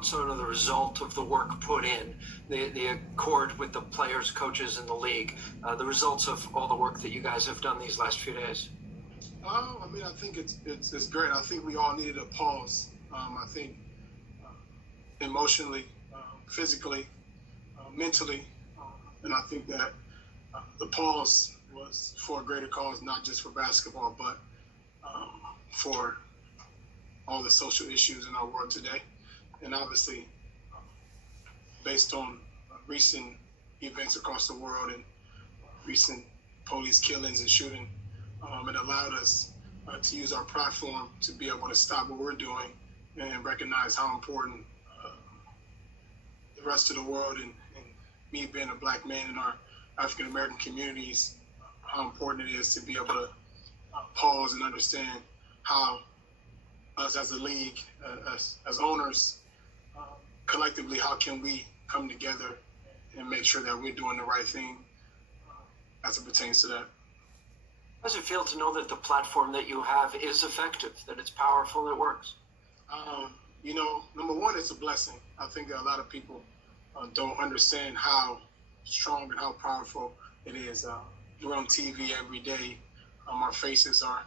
about sort of the result of the work put in, the accord with the players, coaches, and the league, the results of all the work that you guys have done these last few days? I mean, I think it's great. I think we all needed a pause. I think emotionally, physically, mentally, and I think that the pause was for a greater cause, not just for basketball, but for all the social issues in our world today. And obviously, based on recent events across the world and recent police killings and shooting, it allowed us to use our platform to be able to stop what we're doing and recognize how important the rest of the world and me being a black man in our African American communities, how important it is to be able to pause and understand how us as a league, as owners, collectively, how can we come together and make sure that we're doing the right thing as it pertains to that. How does it feel to know that the platform that you have is effective, that it's powerful, it works? You know, number one, it's a blessing. I think that a lot of people don't understand how strong and how powerful it is. We're on TV every day. Our faces are,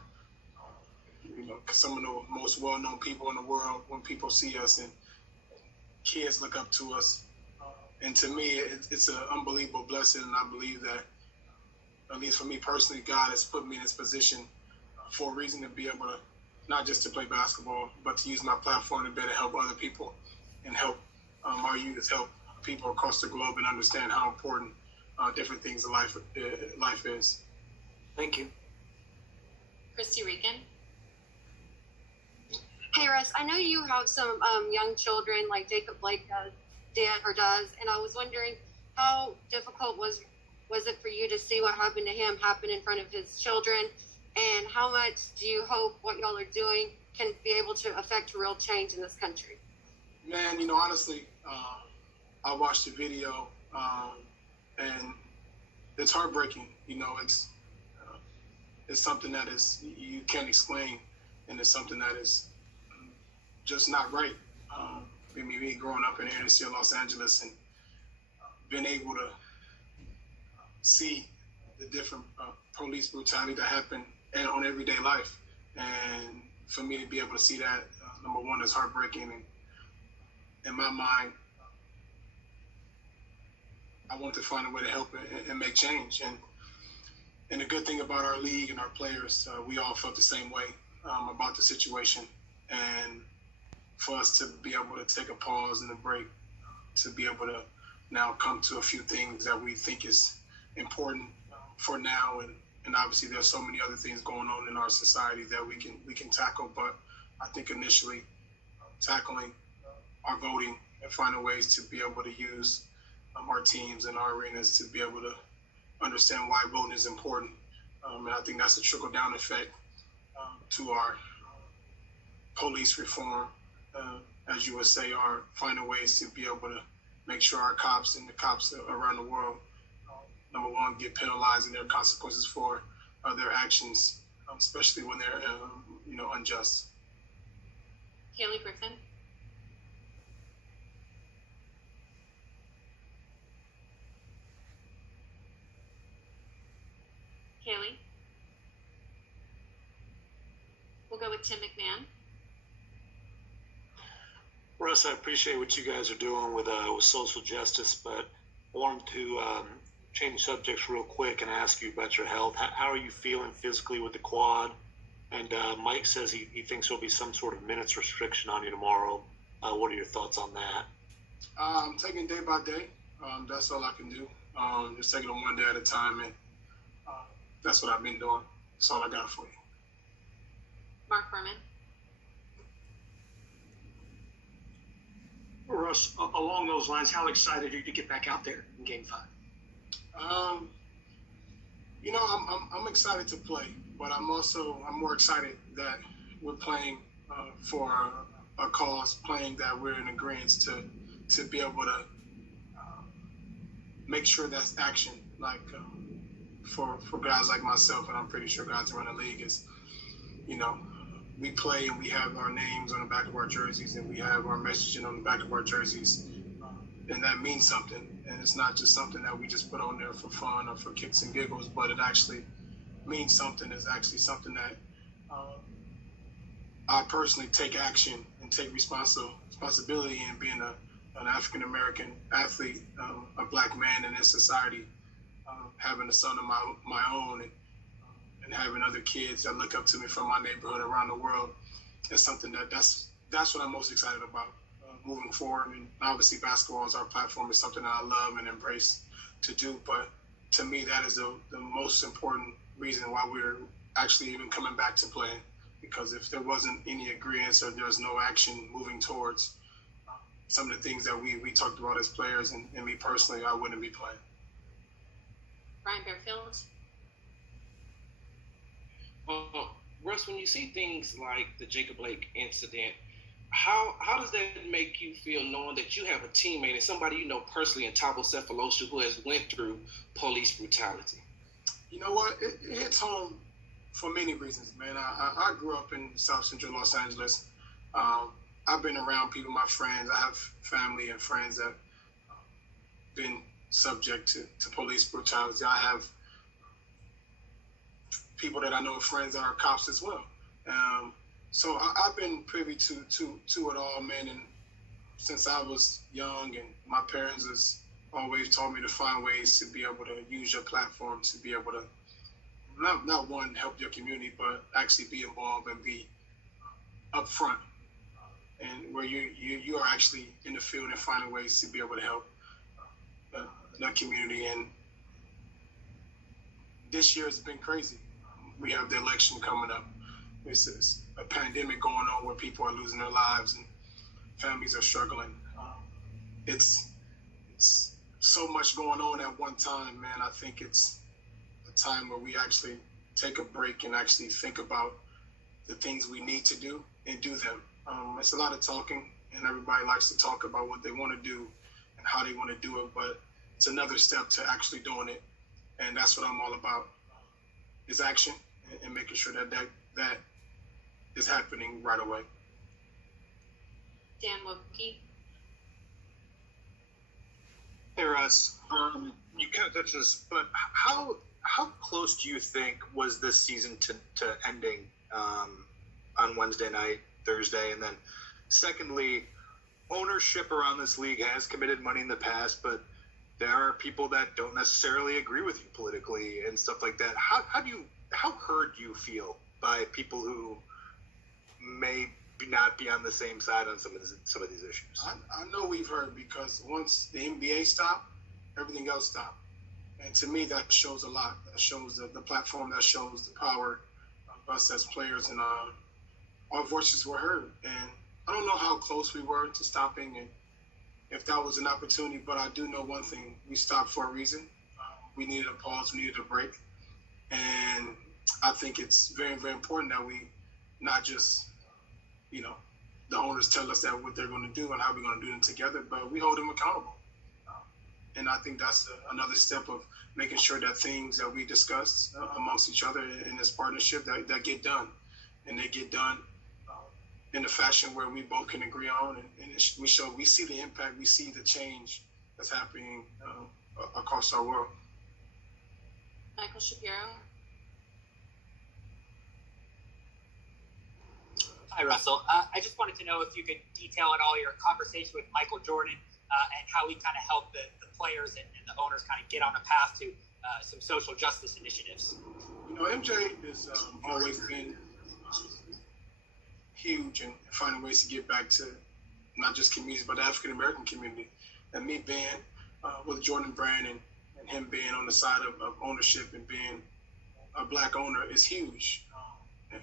some of the most well-known people in the world. When people see us and kids look up to us, and to me, it's an unbelievable blessing. And I believe that, at least for me personally, God has put me in this position for a reason to be able to, not just to play basketball, but to use my platform to better help other people and help our youth, help people across the globe and understand how important different things in life is. Thank you. Christy Regan. Hey, Russ, I know you have some young children like Jacob Blake did or does, and I was wondering how difficult was it for you to see what happened to him happen in front of his children, and how much do you hope what y'all are doing can be able to affect real change in this country? Man, honestly, I watched the video, and it's heartbreaking. It's something that is you can't explain, and it's something that is just not right. Me growing up in the inner city of Los Angeles and being able to see the different police brutality that happen on everyday life, and for me to be able to see that, number one, is heartbreaking, and in my mind, I want to find a way to help and make change. And the good thing about our league and our players, we all felt the same way about the situation. And for us to be able to take a pause and a break, to be able to now come to a few things that we think is important for now. And obviously there's so many other things going on in our society that we can tackle. But I think initially tackling our voting and finding ways to be able to use our teams and our arenas to be able to understand why voting is important. And I think that's a trickle-down effect to our police reform, as you would say, are finding ways to be able to make sure our cops and the cops around the world, number one, get penalized and there are consequences for their actions, especially when they're, unjust. Haley Griffin. Haley. We'll go with Tim McMahon. Russ, I appreciate what you guys are doing with social justice, but I wanted to change subjects real quick and ask you about your health. How are you feeling physically with the quad? And Mike says he thinks there'll be some sort of minutes restriction on you tomorrow. What are your thoughts on that? I'm taking day by day. That's all I can do. Just taking them one day at a time, and that's what I've been doing. That's all I got for you. Mark Furman. Russ, along those lines, how excited are you to get back out there in Game 5? I'm excited to play, but I'm more excited that we're playing for a cause, playing that we're in agreement to be able to make sure that's action. Like for guys like myself, and I'm pretty sure guys around the league, is we play and we have our names on the back of our jerseys and we have our messaging on the back of our jerseys, and that means something. And it's not just something that we just put on there for fun or for kicks and giggles, but it actually means something. It's actually something that I personally take action and take responsibility in being an African-American athlete, a black man in this society, having a son of my own, and having other kids that look up to me from my neighborhood around the world. It's something that's what I'm most excited about moving forward. And obviously basketball is our platform. It's something that I love and embrace to do. But to me, that is the most important reason why we're actually even coming back to play. Because if there wasn't any agreement or there's no action moving towards some of the things that we talked about as players and me personally, I wouldn't be playing. Brian Bearfield. Russ, when you see things like the Jacob Blake incident, how does that make you feel knowing that you have a teammate and somebody you know personally in Thabo Sefolosha who has went through police brutality? You know what? It hits home for many reasons, man. I grew up in South Central Los Angeles. I've been around people, my friends. I have family and friends that been subject to police brutality. I have people that I know, friends that are cops as well. So I've been privy to it all, man. And since I was young, and my parents has always taught me to find ways to be able to use your platform to be able to not one, help your community, but actually be involved and be upfront, and where you are actually in the field and finding ways to be able to help the community. And this year has been crazy. We have the election coming up. There's a pandemic going on where people are losing their lives and families are struggling. It's so much going on at one time, man. I think it's a time where we actually take a break and actually think about the things we need to do and do them. It's a lot of talking, and everybody likes to talk about what they want to do and how they want to do it, but it's another step to actually doing it. And that's what I'm all about, is action and making sure that is happening right away. Dan Wokey. Hey Russ, you kind of touched this, but how close do you think was this season to ending on Wednesday night, Thursday, and then secondly, ownership around this league has committed money in the past, but there are people that don't necessarily agree with you politically and stuff like that. How hurt do you feel by people who may not be on the same side on some of these issues? I know we've heard, because once the NBA stopped, everything else stopped. And to me, that shows a lot. That shows the platform, that shows the power of us as players, and our voices were heard. And I don't know how close we were to stopping and if that was an opportunity, but I do know one thing. We stopped for a reason. We needed a pause. We needed a break. And I think it's very, very important that we not just, the owners tell us that what they're going to do and how we're going to do them together, but we hold them accountable. And I think that's another step of making sure that things that we discuss amongst each other in this partnership that get done. And they get done in a fashion where we both can agree on, and we see the impact, we see the change that's happening across our world. Michael Shapiro. Hi, Russell. I just wanted to know if you could detail at all your conversation with Michael Jordan and how he kind of helped the players and the owners kind of get on a path to some social justice initiatives. MJ has always been huge in finding ways to get back to not just communities, but the African-American community. And me being with Jordan Brand and him being on the side of ownership and being a black owner is huge. And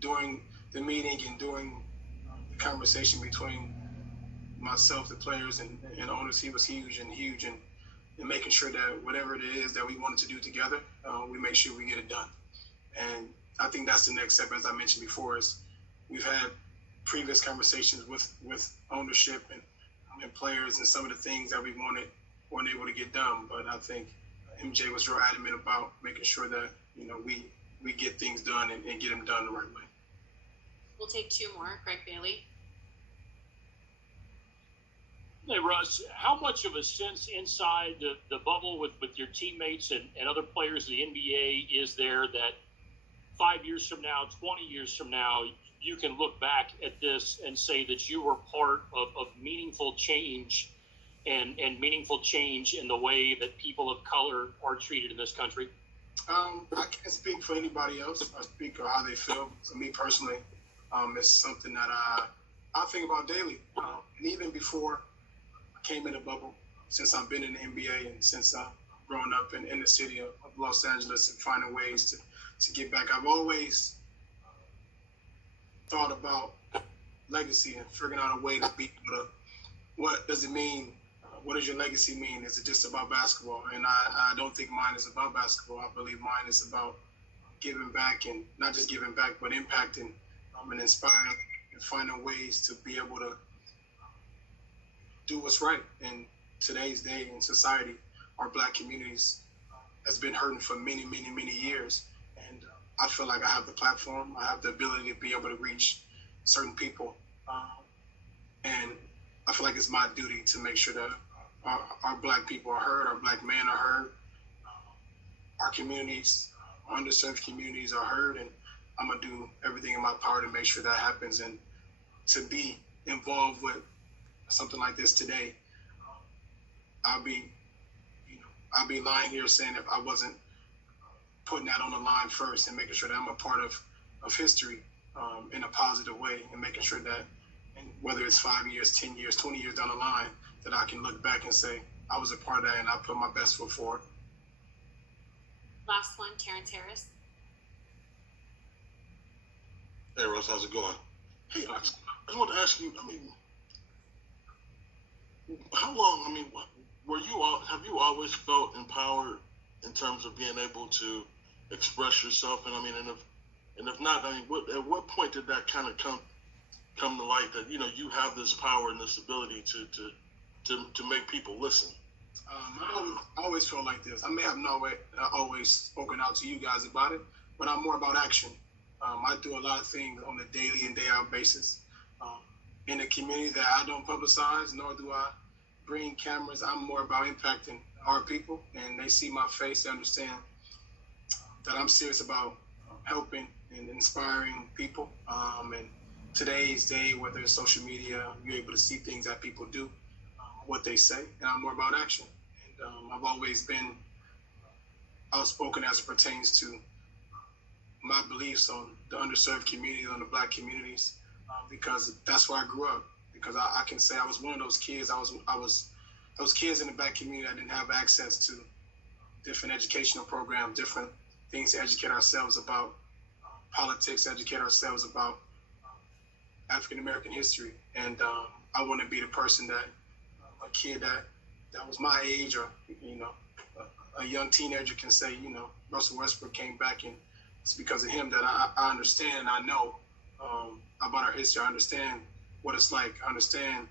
during the meeting and during the conversation between myself, the players, and owners, he was huge in making sure that whatever it is that we wanted to do together, we make sure we get it done. And I think that's the next step, as I mentioned before, is we've had previous conversations with ownership and players and some of the things that we weren't able to get done. But I think MJ was real adamant about making sure that we get things done and get them done the right way. We'll take two more. Greg Bailey. Hey, Russ, how much of a sense inside the bubble with your teammates and other players in the NBA is there that 5 years from now, 20 years from now, you can look back at this and say that you were part of meaningful change and meaningful change in the way that people of color are treated in this country? I can't speak for anybody else. I speak for how they feel. For me personally, it's something that I think about daily. And even before I came in the bubble, since I've been in the NBA and since I've grown up in the city of Los Angeles and finding ways to give back, I've always thought about legacy and figuring out a way to be able to, what does it mean? What does your legacy mean? Is it just about basketball? And I don't think mine is about basketball. I believe mine is about giving back, and not just giving back, but impacting and inspiring and finding ways to be able to do what's right in today's day in society. Our Black communities has been hurting for many, many, many years. And I feel like I have the platform. I have the ability to be able to reach certain people. And I feel like it's my duty to make sure that our Black people are heard, our Black men are heard, our communities, our underserved communities are heard, and I'm gonna do everything in my power to make sure that happens. And to be involved with something like this today, I'll be lying here saying if I wasn't putting that on the line first and making sure that I'm a part of history in a positive way, and making sure that, and whether it's 5 years, 10 years, 20 years down the line, that I can look back and say, I was a part of that and I put my best foot forward. Last one, Terrence Harris. Hey, Russ, how's it going? Hey, I just want to ask you, how long, have you always felt empowered in terms of being able to express yourself? And if not, at what point did that kind of come to light that, you have this power and this ability to make people listen? I always felt like this. I may have not always spoken out to you guys about it, but I'm more about action. I do a lot of things on a daily and day out basis in a community that I don't publicize, nor do I bring cameras. I'm more about impacting our people, and they see my face, they understand that I'm serious about helping and inspiring people. And today's day, whether it's social media, you're able to see things that people do, what they say, and I'm more about action. And I've always been outspoken as it pertains to my beliefs on the underserved community, on the Black communities, because that's where I grew up. Because I can say I was one of those kids. I was those kids in the Black community that didn't have access to different educational programs, different things to educate ourselves about politics, educate ourselves about African American history. And I want to be the person that a kid that was my age, or a young teenager can say, Russell Westbrook came back, and it's because of him that I understand, I know about our history. I understand what it's like. I understand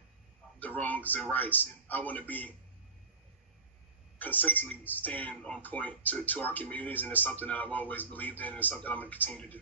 the wrongs and rights. And I want to be consistently stand on point to our communities, and it's something that I've always believed in, and it's something I'm going to continue to do.